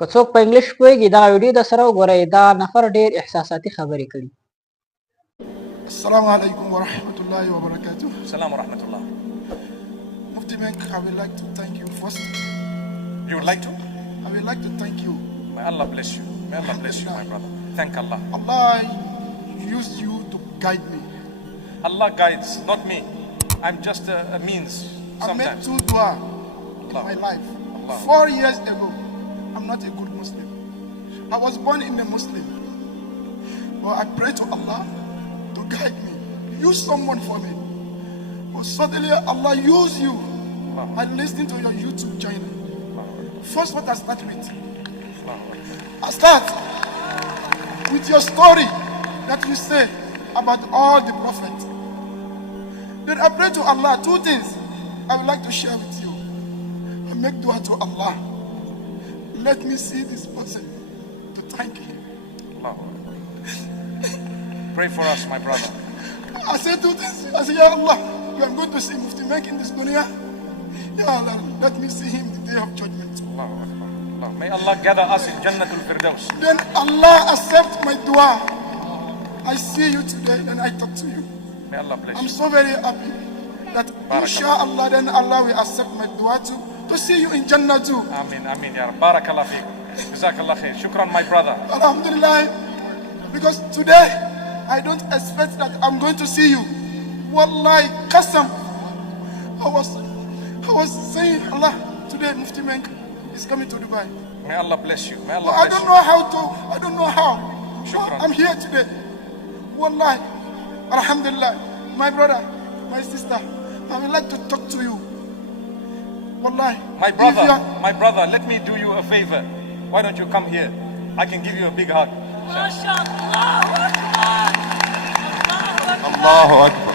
که څوک په انګلیش پوهیږي دا ویډیو د سره وګورئ. دا نفر ډیر احساساتي خبرې کړي. السلام عليكم ورحمة الله وبركاته. السلام ورحمة الله. Mufti Menk, I would like to thank you first. You would like to? I would like to thank you. May Allah bless you. May Allah bless you, my brother. Thank Allah. Allah used you to guide me. Allah guides, not me. I'm just a means I made sometimes. 2 dua in Allah. my life. Allah. 4 years ago, I'm not a good Muslim. I was born in a Muslim. But I pray to Allah to guide me. Use someone for me. But suddenly Allah used you. I listened to your YouTube channel. First, what I start with? I start with your story that you say about all the prophets. Then I pray to Allah 2 things I would like to share with you. I make dua to Allah. Let me see this person to thank him. Pray for us, my brother. I say 2 things. I say, Ya Allah, you are going to see Mufti Menk in this dunya. Ya Allah, let me see him the day of judgment. Allah. May Allah gather us in Jannatul Firdaus. Then Allah accept my dua. I see you today and I talk to you. May Allah bless I'm you. so very happy that inshallah then Allah will accept my dua to see you in Jannah too. Ameen, ameen, ya Rab. Barakallah feek. Jazakallah khair. Shukran, my brother. Alhamdulillah. Because today I don't expect that I'm going to see you. Wallahi, qasam. I was saying, Allah, today Mufti Menk is coming to Dubai. May Allah bless you. May Allah But I bless don't you. know how to, I don't know how. Shukran. I'm here today. Wallahi, alhamdulillah. My brother, my sister, I would like to talk to you. Wallahi. My brother, let me do you a favor. Why don't you come here? I can give you a big hug. MashaAllah. Allahu Akbar.